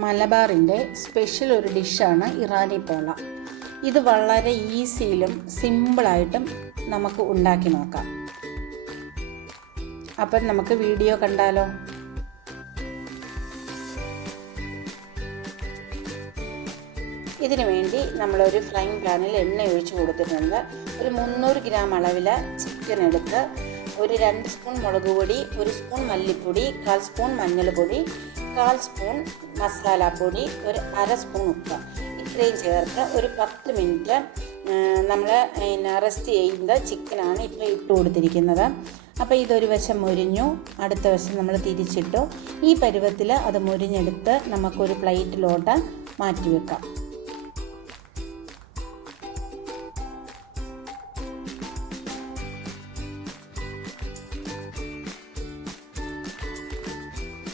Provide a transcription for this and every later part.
മലബാറിൻ്റെ സ്പെഷ്യൽ ഒരു ഡിഷാണ് ഇറാനി പോള. ഇത് വളരെ ഈസിയിലും സിമ്പിളായിട്ടും നമുക്ക് ഉണ്ടാക്കി നോക്കാം. അപ്പം നമുക്ക് വീഡിയോ കണ്ടാലോ? ഇതിനു വേണ്ടി നമ്മളൊരു ഫ്രൈങ് പാനിൽ എണ്ണ ഒഴിച്ച് കൊടുത്തിട്ടുണ്ട്. ഒരു 300 ഗ്രാം അളവിൽ ചിക്കൻ എടുത്ത് ഒരു 2 സ്പൂൺ മുളക് പൊടി, 1 സ്പൂൺ മല്ലിപ്പൊടി, 1/4 സ്പൂൺ മഞ്ഞൾപ്പൊടി, 1/4 സ്പൂൺ മസാലപ്പൊടി, ഒരു 1/2 സ്പൂൺ ഉപ്പ് ഇത്രയും ചേർത്ത് ഒരു 10 മിനിറ്റ് നമ്മൾ റെസ്റ്റ് ചെയ്യുന്ന ചിക്കനാണ് ഇപ്പോൾ ഇട്ട് കൊടുത്തിരിക്കുന്നത്. അപ്പോൾ ഇതൊരു വശം മുരിഞ്ഞു, അടുത്ത വശം നമ്മൾ തിരിച്ചിട്ടു. ഈ പരുവത്തിൽ അത് മുരിഞ്ഞെടുത്ത് നമുക്കൊരു പ്ലേറ്റിലോട്ട് മാറ്റി വെക്കാം.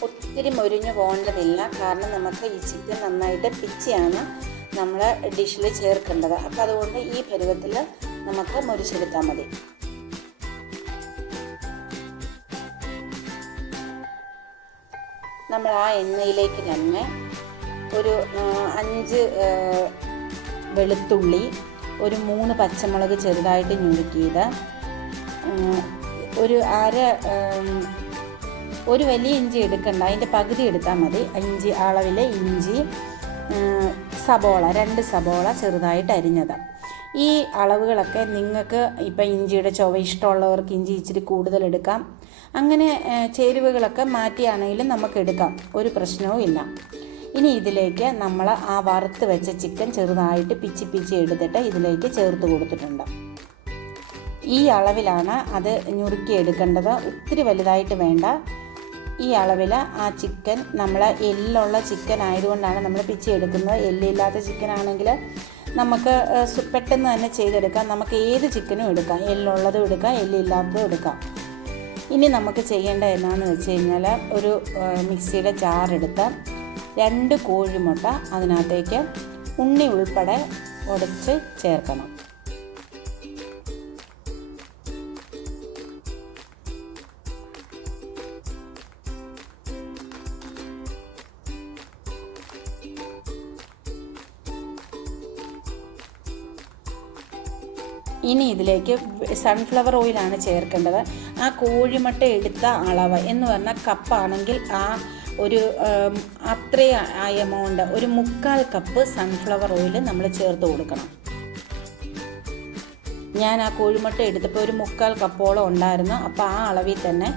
ഒത്തിരി മുരിഞ്ഞു പോകേണ്ടതില്ല, കാരണം നമുക്ക് ഈ ചിക്കൻ നന്നായിട്ട് പിച്ചിയാണ് നമ്മൾ ഡിഷിൽ ചേർക്കേണ്ടത്. അപ്പോൾ അതുകൊണ്ട് ഈ പരുവത്തിൽ നമുക്ക് മുരിച്ചെടുത്താൽ മതി. നമ്മൾ ആ എണ്ണയിലേക്ക് തന്നെ ഒരു 5 വെളുത്തുള്ളി, ഒരു 3 പച്ചമുളക് ചെറുതായിട്ട് ഞുറുക്കിയത്, ഒരു വലിയ ഇഞ്ചി എടുക്കണ്ട, അതിൻ്റെ പകുതി എടുത്താൽ മതി. ഇഞ്ചി അളവിൽ ഇഞ്ചി, സബോള 2 സബോള ചെറുതായിട്ട് അരിഞ്ഞത്. ഈ അളവുകളൊക്കെ നിങ്ങൾക്ക് ഇപ്പം ഇഞ്ചിയുടെ ചുവ ഇഷ്ടമുള്ളവർക്ക് ഇഞ്ചി ഇച്ചിരി കൂടുതൽ എടുക്കാം. അങ്ങനെ ചേരുവകളൊക്കെ മാറ്റിയാണെങ്കിലും നമുക്ക് എടുക്കാം, ഒരു പ്രശ്നവും ഇല്ല. ഇനി ഇതിലേക്ക് നമ്മൾ ആ വറുത്ത് വെച്ച ചിക്കൻ ചെറുതായിട്ട് പിച്ചി എടുത്തിട്ട് ഇതിലേക്ക് ചേർത്ത് കൊടുത്തിട്ടുണ്ട്. ഈ അളവിലാണ് അത് ഞുറുക്കി എടുക്കേണ്ടത്, ഒത്തിരി വലുതായിട്ട് വേണ്ട. ഈ അളവിൽ ആ ചിക്കൻ, നമ്മൾ എല്ലുള്ള ചിക്കൻ ആയതുകൊണ്ടാണ് നമ്മൾ പിച്ചി എടുക്കുന്നത്. എല്ലില്ലാത്ത ചിക്കൻ ആണെങ്കിൽ നമുക്ക് പെട്ടെന്ന് തന്നെ ചെയ്തെടുക്കാം. നമുക്ക് ഏത് ചിക്കനും എടുക്കാം, എല്ലുള്ളതും എടുക്കാം, എല്ലില്ലാത്തതും എടുക്കാം. ഇനി നമുക്ക് ചെയ്യേണ്ടത് എന്നാന്ന് വെച്ച് കഴിഞ്ഞാൽ, ഒരു മിക്സിയുടെ ജാറെടുത്ത് 2 കോഴിമുട്ട അതിനകത്തേക്ക് ഉണ്ണി ഉൾപ്പെടെ ഉടച്ച് ചേർക്കണം. ഇനി ഇതിലേക്ക് സൺഫ്ലവർ ഓയിലാണ് ചേർക്കേണ്ടത്. ആ കോഴിമുട്ട എടുത്ത അളവ് എന്ന് പറഞ്ഞാൽ കപ്പാണെങ്കിൽ ആ ഒരു അത്രയും എമൗണ്ട്, ഒരു 1/4 കപ്പ് സൺഫ്ലവർ ഓയിൽ നമ്മൾ ചേർത്ത് കൊടുക്കണം. ഞാൻ ആ കോഴിമുട്ട എടുത്തപ്പോൾ ഒരു 1/4 കപ്പോളം ഉണ്ടായിരുന്നു. അപ്പോൾ ആ അളവിൽ തന്നെ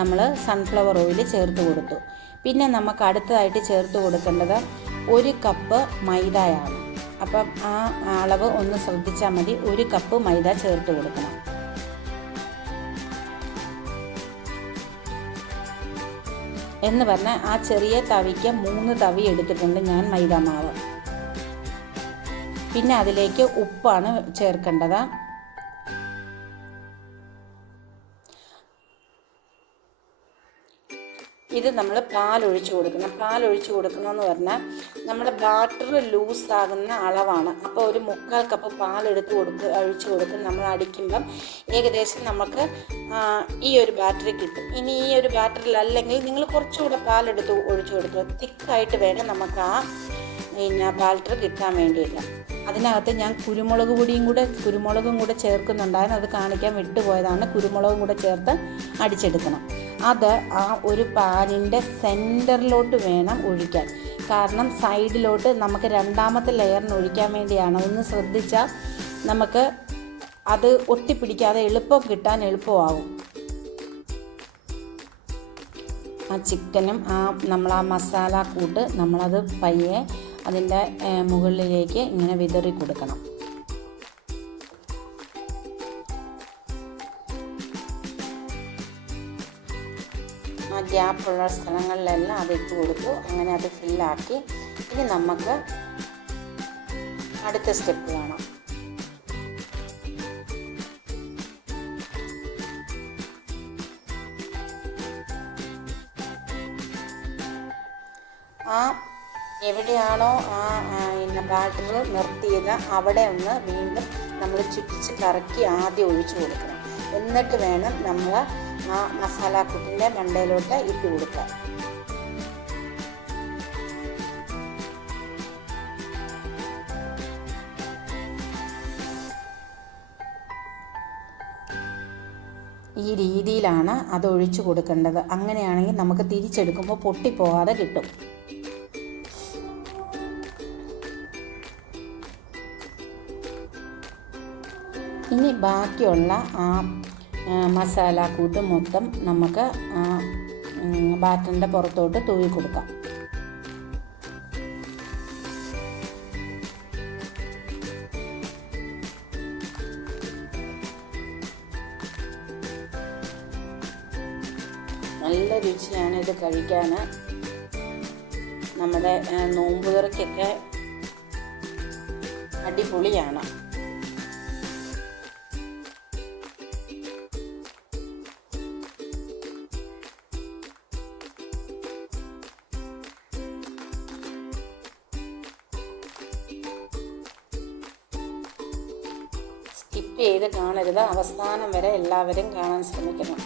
നമ്മൾ സൺഫ്ലവർ ഓയിൽ ചേർത്ത് കൊടുത്തു. പിന്നെ നമുക്ക് അടുത്തതായിട്ട് ചേർത്ത് കൊടുക്കേണ്ടത് 1 കപ്പ് മൈദയാണ്. അപ്പം ആ അളവ് ഒന്ന് ശ്രദ്ധിച്ചാൽ മതി. 1 കപ്പ് മൈദ ചേർത്ത് കൊടുക്കണം. എന്ന് പറഞ്ഞാൽ ആ ചെറിയ തവിക്ക് 3 തവി എടുത്തിട്ടുണ്ട് ഞാൻ മൈദ മാവ്. പിന്നെ അതിലേക്ക് ഉപ്പാണ് ചേർക്കേണ്ടത്. ഇത് നമ്മൾ പാലൊഴിച്ച് കൊടുക്കണം. പാലൊഴിച്ച് കൊടുക്കണമെന്ന് പറഞ്ഞാൽ നമ്മുടെ ബാറ്റർ ലൂസാകുന്ന അളവാണ്. അപ്പോൾ ഒരു 1/4 കപ്പ് പാലെടുത്ത് ഒഴിച്ച് കൊടുക്കും. നമ്മൾ അടിക്കുമ്പം ഏകദേശം നമുക്ക് ഈ ഒരു ബാറ്ററി കിട്ടും. ഇനി ഈ ഒരു ബാറ്ററിലല്ലെങ്കിൽ നിങ്ങൾ കുറച്ചുകൂടെ പാലെടുത്ത് ഒഴിച്ച് കൊടുക്കുക. തിക്കായിട്ട് വേണം നമുക്ക് ആ ബാറ്റർ കിട്ടാൻ വേണ്ടിയിട്ട്. അതിനകത്ത് ഞാൻ കുരുമുളകും കൂടെ ചേർക്കുന്നുണ്ടായിരുന്നു. അത് കാണിക്കാൻ വിട്ടുപോയതാണ്. കുരുമുളകും കൂടെ ചേർത്ത് അടിച്ചെടുക്കണം. അത് ആ ഒരു പാനിൻ്റെ സെൻറ്ററിലോട്ട് വേണം ഒഴിക്കാൻ. കാരണം സൈഡിലോട്ട് നമുക്ക് 2ാമത്തെ ലെയറിന് ഒഴിക്കാൻ വേണ്ടിയാണ്. ഒന്ന് ശ്രദ്ധിച്ചാൽ നമുക്ക് അത് ഒട്ടിപ്പിടിക്കാതെ കിട്ടാൻ എളുപ്പമാകും. ആ ചിക്കനും നമ്മൾ ആ മസാല കൂട്ട് നമ്മളത് പയ്യെ അതിൻ്റെ മുകളിലേക്ക് ഇങ്ങനെ വിതറി കൊടുക്കണം. ആ ഗ്യാപ്പുള്ള സ്ഥലങ്ങളിലെല്ലാം അത് ഇട്ട് കൊടുത്തു. അങ്ങനെ അത് ഫില്ലാക്കി. ഇനി നമുക്ക് അടുത്ത സ്റ്റെപ്പ് കാണാം. എവിടെയാണോ ബാറ്റർ നിർത്തിയത് അവിടെ ഒന്ന് വീണ്ടും നമ്മൾ ചുറ്റിച്ച് കറക്കി ആദ്യം ഒഴിച്ചു കൊടുക്കണം. എന്നിട്ട് വേണം നമ്മൾ ആ മസാലക്കൂട്ടിൻ്റെ മണ്ടയിലോട്ട് ഇട്ട് കൊടുക്കാൻ. ഈ രീതിയിലാണ് അത് ഒഴിച്ചു കൊടുക്കേണ്ടത്. അങ്ങനെയാണെങ്കിൽ നമുക്ക് തിരിച്ചെടുക്കുമ്പോൾ പൊട്ടിപ്പോകാതെ കിട്ടും. ഇനി ബാക്കിയുള്ള ആ മസാലക്കൂട്ട് മൊത്തം നമുക്ക് ബാറ്ററിൻ്റെ പുറത്തോട്ട് തൂവി കൊടുക്കാം. നല്ല രുചിയാണ് ഇത് കഴിക്കാൻ. നമ്മുടെ നോമ്പുതുറയ്ക്കൊക്കെ അടിപൊളിയാണ്. സ്കിപ്പ് ചെയ്ത് കാണരുത്, അവസാനം വരെ എല്ലാവരും കാണാൻ ശ്രമിക്കണം.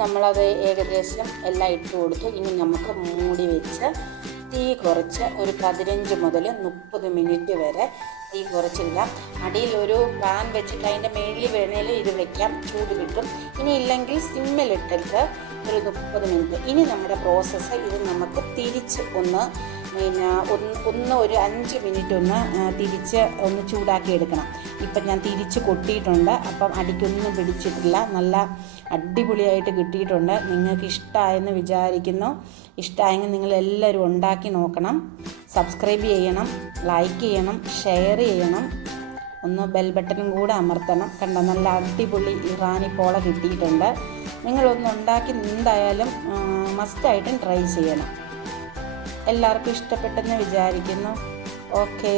നമ്മളത് ഏകദേശം എല്ലാം ഇട്ട് കൊടുത്തു. ഇനി നമുക്ക് മൂടി വെച്ച് തീ കുറച്ച് ഒരു 15 മുതൽ 30 മിനിറ്റ് വരെ തീ കുറച്ചിടാം. അടിയിൽ ഒരു പാൻ വെച്ചിട്ട് അതിൻ്റെ മേളിൽ വേണേലും ഇത് വെക്കാം, ചൂട് കിട്ടും. ഇനി ഇല്ലെങ്കിൽ സിമ്മിലിട്ടിട്ട് ഒരു 30 മിനിറ്റ്. ഇനി നമ്മുടെ പ്രോസസ്സ് ഇത് നമുക്ക് തിരിച്ച് ഒന്ന് ഒരു 5 മിനിറ്റ് തിരിച്ച് ചൂടാക്കി എടുക്കണം. ഇപ്പം ഞാൻ തിരിച്ച് കൊട്ടിയിട്ടുണ്ട്. അപ്പം അടിക്കൊന്നും പിടിച്ചിട്ടില്ല, നല്ല അടിപൊളിയായിട്ട് കിട്ടിയിട്ടുണ്ട്. നിങ്ങൾക്ക് ഇഷ്ടമായെന്ന് വിചാരിക്കുന്നു. ഇഷ്ടമായെങ്കിൽ നിങ്ങളെല്ലാവരും ഉണ്ടാക്കി നോക്കണം. സബ്സ്ക്രൈബ് ചെയ്യണം, ലൈക്ക് ചെയ്യണം, ഷെയർ ചെയ്യണം. ബെൽ ബട്ടണും കൂടെ അമർത്തണം. കണ്ടോ, നല്ല അടിപൊളി ഇറാനി പോള കിട്ടിയിട്ടുണ്ട്. ഉണ്ടാക്കി എന്തായാലും മസ്റ്റായിട്ടും ട്രൈ ചെയ്യണം. എല്ലാവർക്കും ഇഷ്ടപ്പെട്ടെന്ന് വിചാരിക്കുന്നു. ഓക്കേ.